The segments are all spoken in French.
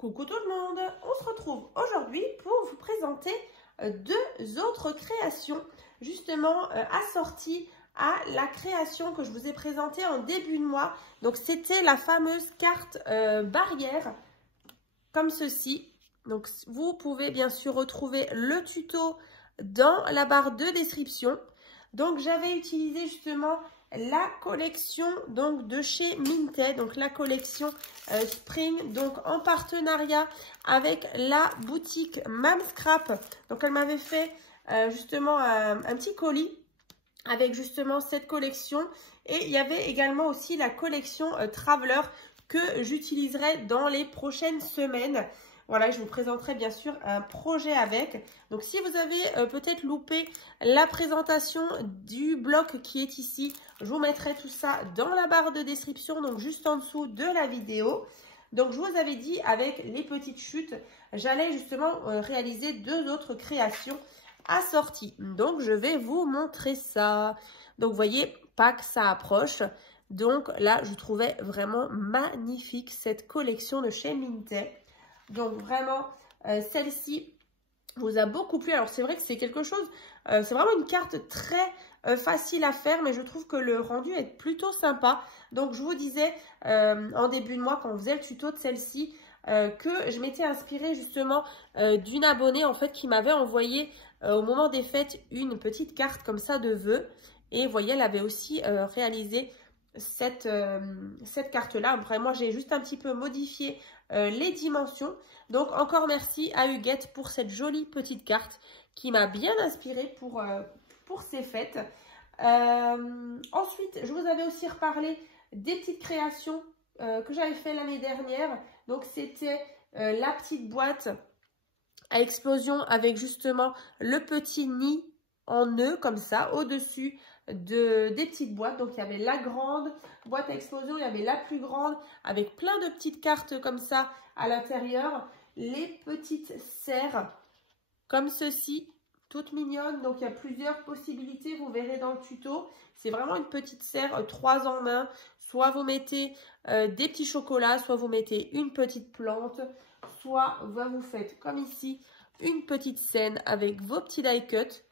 Coucou tout le monde, on se retrouve aujourd'hui pour vous présenter deux autres créations justement assorties à la création que je vous ai présentée en début de mois. Donc c'était la fameuse carte barrière comme ceci. Donc vous pouvez bien sûr retrouver le tuto dans la barre de description. Donc j'avais utilisé justement la collection donc de chez Minted, donc la collection Spring, donc en partenariat avec la boutique Mam Scrap. Donc elle m'avait fait justement un petit colis avec justement cette collection, et il y avait également aussi la collection Traveler que j'utiliserai dans les prochaines semaines. Voilà, je vous présenterai bien sûr un projet avec. Donc, si vous avez peut-être loupé la présentation du bloc qui est ici, je vous mettrai tout ça dans la barre de description, donc juste en dessous de la vidéo. Donc, je vous avais dit avec les petites chutes, j'allais justement réaliser deux autres créations assorties. Donc, je vais vous montrer ça. Donc, vous voyez, Pâques, ça approche. Donc, là, je trouvais vraiment magnifique cette collection de chez Minted. Donc vraiment, celle-ci vous a beaucoup plu. Alors c'est vrai que c'est quelque chose, c'est vraiment une carte très facile à faire, mais je trouve que le rendu est plutôt sympa. Donc je vous disais en début de mois, quand on faisait le tuto de celle-ci, que je m'étais inspirée justement d'une abonnée en fait qui m'avait envoyé au moment des fêtes une petite carte comme ça de vœux. Et vous voyez, elle avait aussi réalisé cette carte-là. Après, moi, j'ai juste un petit peu modifié les dimensions. Donc, encore merci à Huguette pour cette jolie petite carte qui m'a bien inspirée pour ces fêtes. Ensuite, je vous avais aussi reparlé des petites créations que j'avais fait l'année dernière. Donc, c'était la petite boîte à explosion avec justement le petit nid en nœud comme ça au-dessus des petites boîtes. Donc il y avait la grande boîte à explosion, il y avait la plus grande avec plein de petites cartes comme ça à l'intérieur, les petites serres comme ceci, toutes mignonnes. Donc il y a plusieurs possibilités, vous verrez dans le tuto. C'est vraiment une petite serre 3 en 1. Soit vous mettez des petits chocolats, soit vous mettez une petite plante, soit vous faites comme ici une petite scène avec vos petits die cuts.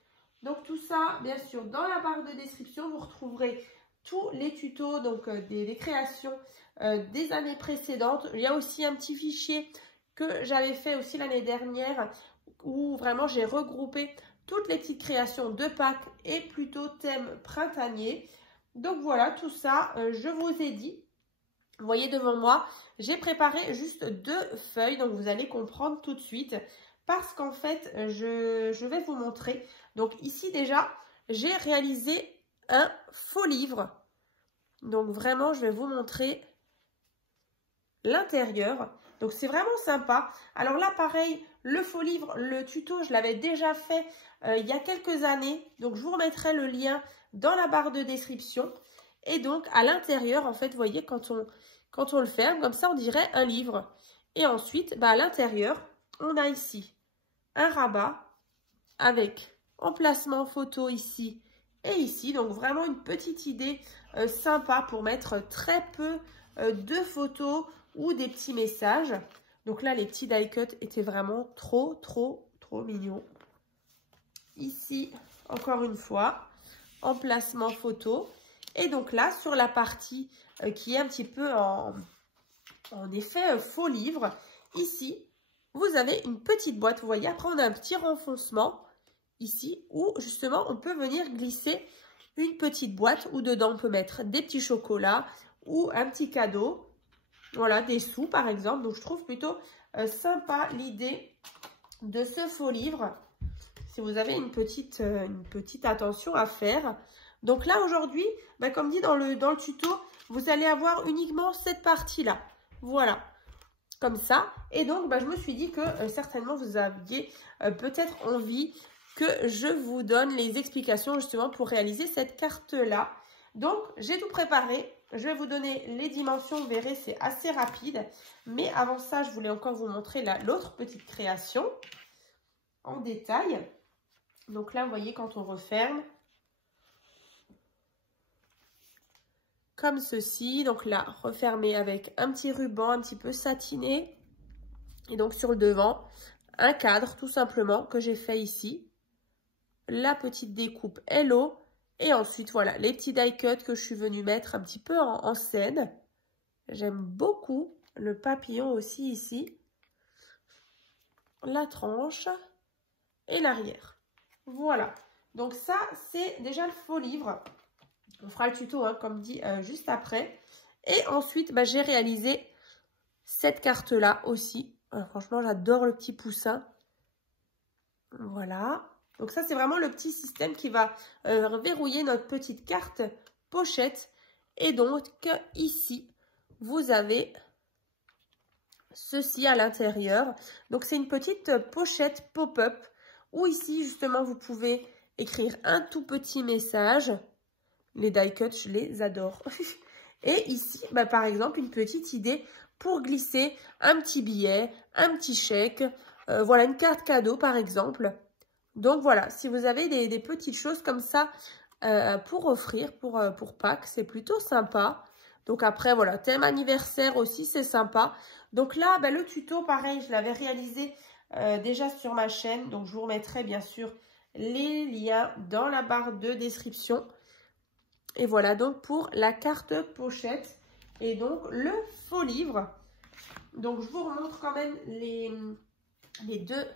Donc tout ça, bien sûr, dans la barre de description, vous retrouverez tous les tutos donc des créations des années précédentes. Il y a aussi un petit fichier que j'avais fait aussi l'année dernière où vraiment j'ai regroupé toutes les petites créations de Pâques et plutôt thème printanier. Donc voilà, tout ça, je vous ai dit. Vous voyez devant moi, j'ai préparé juste 2 feuilles, donc vous allez comprendre tout de suite. Parce qu'en fait, je vais vous montrer. Donc ici déjà, j'ai réalisé un faux livre. Donc vraiment, je vais vous montrer l'intérieur. Donc c'est vraiment sympa. Alors là, pareil, le faux livre, le tuto, je l'avais déjà fait il y a quelques années. Donc je vous remettrai le lien dans la barre de description. Et donc à l'intérieur, en fait, vous voyez, quand on le ferme, comme ça, on dirait un livre. Et ensuite, à l'intérieur, on a ici un rabat avec emplacement photo ici et ici. Donc vraiment une petite idée sympa pour mettre très peu de photos ou des petits messages. Donc là, les petits die cuts étaient vraiment trop mignons. Ici, encore une fois, emplacement photo. Et donc là, sur la partie qui est un petit peu en effet faux livre, ici, vous avez une petite boîte, vous voyez. Après, on a un petit renfoncement ici où justement, on peut venir glisser une petite boîte où dedans, on peut mettre des petits chocolats ou un petit cadeau. Voilà, des sous par exemple. Donc, je trouve plutôt sympa l'idée de ce faux livre. Si vous avez une petite attention à faire. Donc là, aujourd'hui, comme dit dans le tuto, vous allez avoir uniquement cette partie-là. Voilà. Comme ça. Et donc, je me suis dit que certainement, vous aviez peut-être envie que je vous donne les explications justement pour réaliser cette carte-là. Donc, j'ai tout préparé. Je vais vous donner les dimensions. Vous verrez, c'est assez rapide. Mais avant ça, je voulais encore vous montrer l'autre petite création en détail. Donc là, vous voyez, quand on referme, comme ceci. Donc là, refermé avec un petit ruban un petit peu satiné. Et donc sur le devant, un cadre tout simplement que j'ai fait ici. La petite découpe Hello. Et ensuite, voilà, les petits die cuts que je suis venue mettre un petit peu en scène. J'aime beaucoup le papillon aussi ici. La tranche et l'arrière. Voilà. Donc ça, c'est déjà le faux livre. On fera le tuto, hein, comme dit, juste après. Et ensuite, bah, j'ai réalisé cette carte-là aussi. Alors, franchement, j'adore le petit poussin. Voilà. Donc ça, c'est vraiment le petit système qui va verrouiller notre petite carte pochette. Et donc, ici, vous avez ceci à l'intérieur. Donc, c'est une petite pochette pop-up où ici, justement, vous pouvez écrire un tout petit message. Les die cuts, je les adore. Et ici, bah, par exemple, une petite idée pour glisser un petit billet, un petit chèque. Voilà, une carte cadeau, par exemple. Donc, voilà, si vous avez des petites choses comme ça pour offrir, pour Pâques, c'est plutôt sympa. Donc, après, voilà, thème anniversaire aussi, c'est sympa. Donc là, bah, le tuto, pareil, je l'avais réalisé déjà sur ma chaîne. Donc, je vous remettrai, bien sûr, les liens dans la barre de description. Et voilà donc pour la carte pochette et donc le faux livre. Donc je vous remontre quand même les deux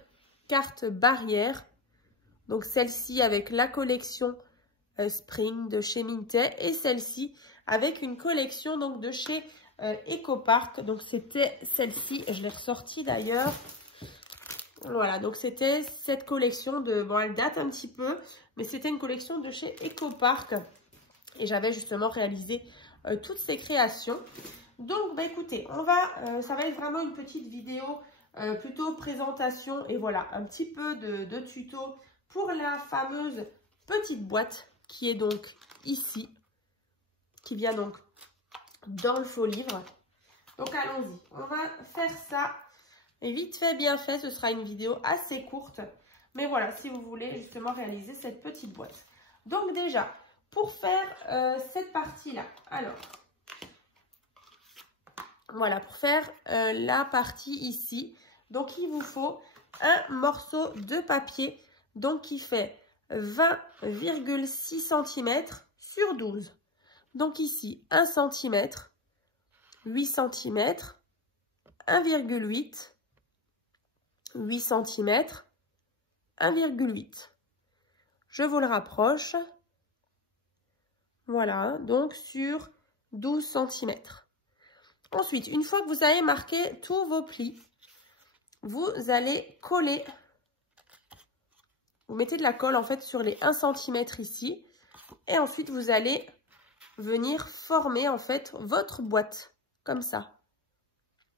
cartes barrières. Donc celle-ci avec la collection Spring de chez Mintet et celle-ci avec une collection donc de chez EcoPark. Donc c'était celle-ci, je l'ai ressortie d'ailleurs. Voilà, donc c'était cette collection de... Bon, elle date un petit peu, mais c'était une collection de chez EcoPark. Et j'avais justement réalisé toutes ces créations. Donc, bah écoutez, ça va être vraiment une petite vidéo plutôt présentation. Et voilà, un petit peu de tuto pour la fameuse petite boîte qui est donc ici. Qui vient donc dans le faux livre. Donc, allons-y. On va faire ça. Et vite fait, bien fait, ce sera une vidéo assez courte. Mais voilà, si vous voulez justement réaliser cette petite boîte. Donc déjà... Pour faire cette partie-là, alors, voilà, pour faire la partie ici, donc il vous faut un morceau de papier, donc qui fait 20,6 cm sur 12. Donc ici, 1 cm, 8 cm, 1,8, 8 cm, 1,8. Je vous le rapproche. Voilà, donc sur 12 cm. Ensuite, une fois que vous avez marqué tous vos plis, vous allez coller. Vous mettez de la colle en fait sur les 1 cm ici. Et ensuite, vous allez venir former en fait votre boîte. Comme ça.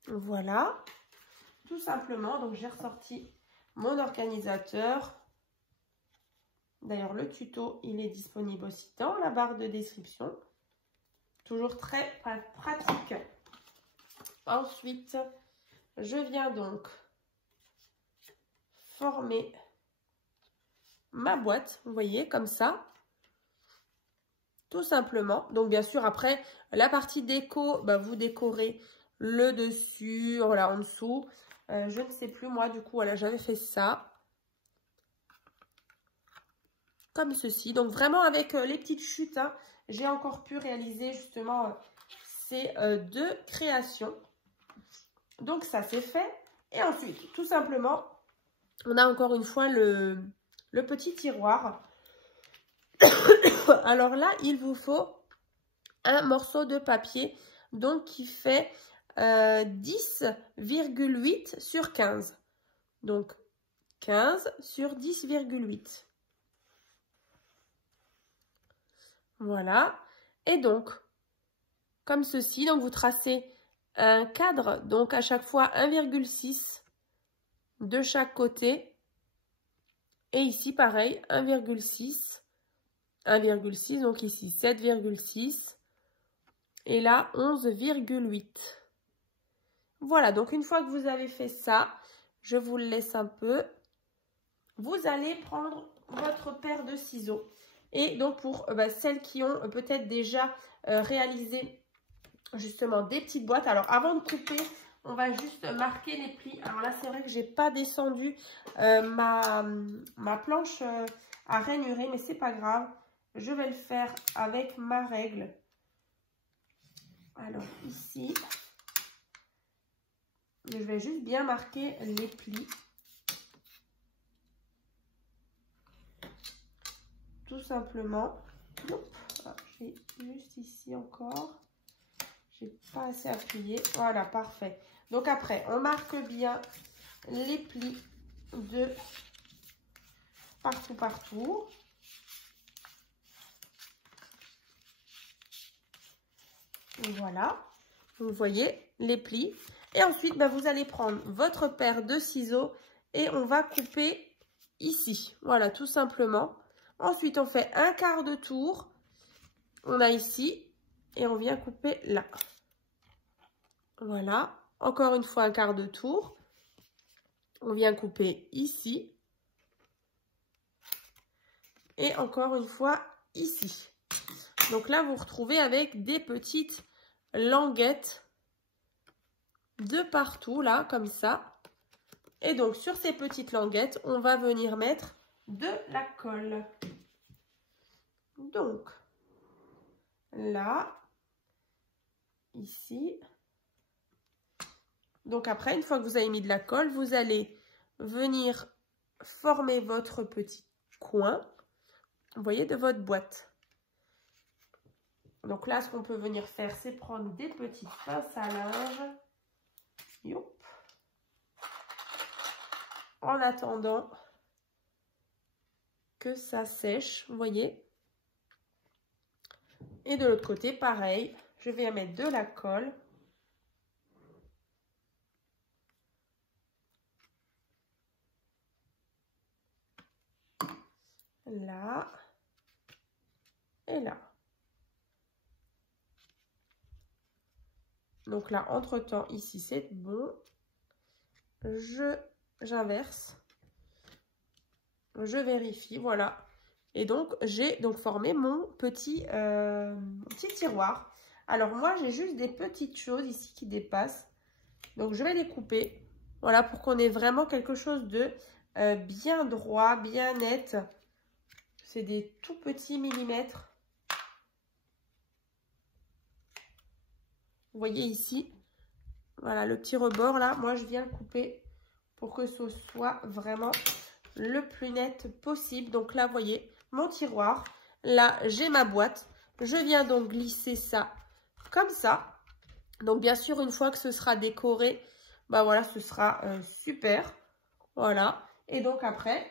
Voilà. Tout simplement. Donc, j'ai ressorti mon organisateur. D'ailleurs, le tuto, il est disponible aussi dans la barre de description. Toujours très pratique. Ensuite, je viens donc former ma boîte, vous voyez, comme ça. Tout simplement. Donc, bien sûr, après, la partie déco, bah, vous décorez le dessus, voilà, en dessous. Je ne sais plus, moi, du coup, voilà, j'avais fait ça. Comme ceci. Donc, vraiment, avec les petites chutes, hein, j'ai encore pu réaliser, justement, ces deux créations. Donc, ça, c'est fait. Et ensuite, tout simplement, on a encore une fois le petit tiroir. Alors là, il vous faut un morceau de papier, donc qui fait 10,8 sur 15. Donc, 15 sur 10,8. Voilà. Et donc, comme ceci, donc vous tracez un cadre, donc à chaque fois 1,6 de chaque côté. Et ici, pareil, 1,6. 1,6, donc ici 7,6. Et là, 11,8. Voilà, donc une fois que vous avez fait ça, je vous le laisse un peu. Vous allez prendre votre paire de ciseaux. Et donc pour celles qui ont peut-être déjà réalisé justement des petites boîtes. Alors avant de couper, on va juste marquer les plis. Alors là, c'est vrai que j'ai pas descendu ma planche à rainuré, mais c'est pas grave. Je vais le faire avec ma règle. Alors ici, je vais juste bien marquer les plis. Tout simplement. J'ai juste ici encore. J'ai pas assez appuyé. Voilà, parfait. Donc après, on marque bien les plis de partout. Voilà. Vous voyez les plis. Et ensuite, vous allez prendre votre paire de ciseaux et on va couper ici. Voilà, tout simplement. Ensuite, on fait un quart de tour. On a ici et on vient couper là. Voilà. Encore une fois, un quart de tour. On vient couper ici. Et encore une fois, ici. Donc là, vous vous retrouvez avec des petites languettes de partout, là, comme ça. Et donc, sur ces petites languettes, on va venir mettre de la colle. Donc, là, ici. Donc après, une fois que vous avez mis de la colle, vous allez venir former votre petit coin, vous voyez, de votre boîte. Donc là, ce qu'on peut venir faire, c'est prendre des petites pinces à linge. Youp. En attendant que ça sèche, vous voyez. Et de l'autre côté, pareil, je vais mettre de la colle. Là et là. Donc là, entre-temps, ici, c'est bon. J'inverse. Je vérifie, voilà. Et donc, j'ai donc formé mon petit tiroir. Alors, moi, j'ai juste des petites choses ici qui dépassent. Donc, je vais les couper. Voilà, pour qu'on ait vraiment quelque chose de bien droit, bien net. C'est des tout petits millimètres. Vous voyez ici, voilà le petit rebord là. Moi, je viens le couper pour que ce soit vraiment le plus net possible. Donc là, vous voyez mon tiroir. Là, j'ai ma boîte. Je viens donc glisser ça comme ça. Donc, bien sûr, une fois que ce sera décoré, voilà, ce sera super. Voilà. Et donc, après,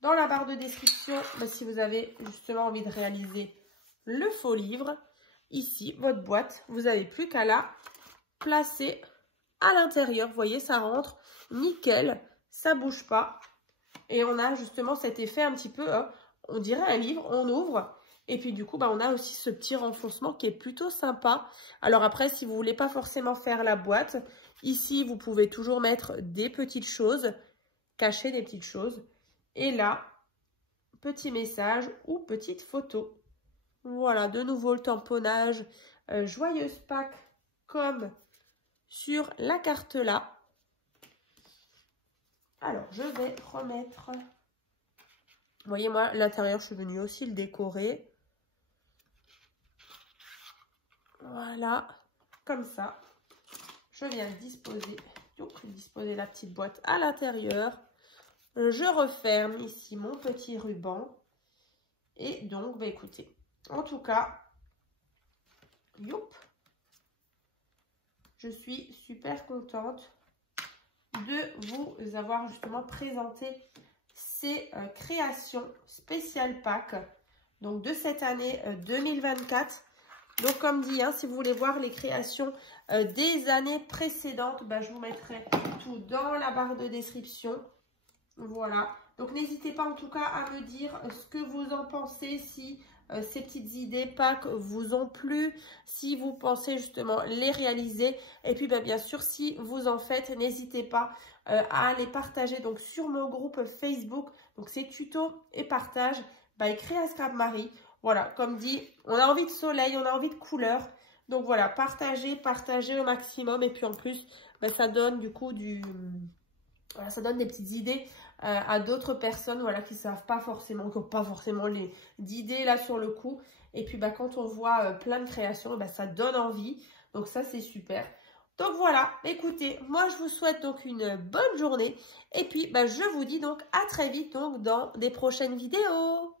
dans la barre de description, si vous avez justement envie de réaliser le faux livre, ici, votre boîte, vous n'avez plus qu'à la placer à l'intérieur. Vous voyez, ça rentre nickel, ça ne bouge pas. Et on a justement cet effet un petit peu, on dirait un livre, on ouvre. Et puis du coup, on a aussi ce petit renfoncement qui est plutôt sympa. Alors après, si vous ne voulez pas forcément faire la boîte, ici, vous pouvez toujours mettre des petites choses, cacher des petites choses. Et là, petit message ou petite photo. Voilà, de nouveau le tamponnage. Joyeuse Pâques comme sur la carte là. Alors, je vais remettre... Vous voyez, moi, l'intérieur, je suis venue aussi le décorer. Voilà, comme ça. Je viens disposer la petite boîte à l'intérieur. Je referme ici mon petit ruban. Et donc, écoutez, en tout cas, youp, je suis super contente de vous avoir justement présenté ces créations spéciales Pâques, donc de cette année 2024. Donc comme dit, si vous voulez voir les créations des années précédentes, je vous mettrai tout dans la barre de description. Voilà, donc n'hésitez pas en tout cas à me dire ce que vous en pensez, si ces petites idées Pâques vous ont plu, si vous pensez justement les réaliser. Et puis bien sûr, si vous en faites, n'hésitez pas à les partager donc sur mon groupe Facebook. Donc c'est tuto et partage by Créa Scrap Marie. Voilà, comme dit, on a envie de soleil, on a envie de couleur. Donc voilà, partagez au maximum. Et puis en plus, ben, ça donne du coup voilà, ça donne des petites idées à d'autres personnes, voilà, qui savent pas forcément, qui n'ont pas forcément d'idées là sur le coup. Et puis bah, quand on voit plein de créations, bah, ça donne envie. Donc ça, c'est super. Donc voilà, écoutez, moi je vous souhaite donc une bonne journée. Et puis bah, je vous dis donc à très vite donc dans des prochaines vidéos.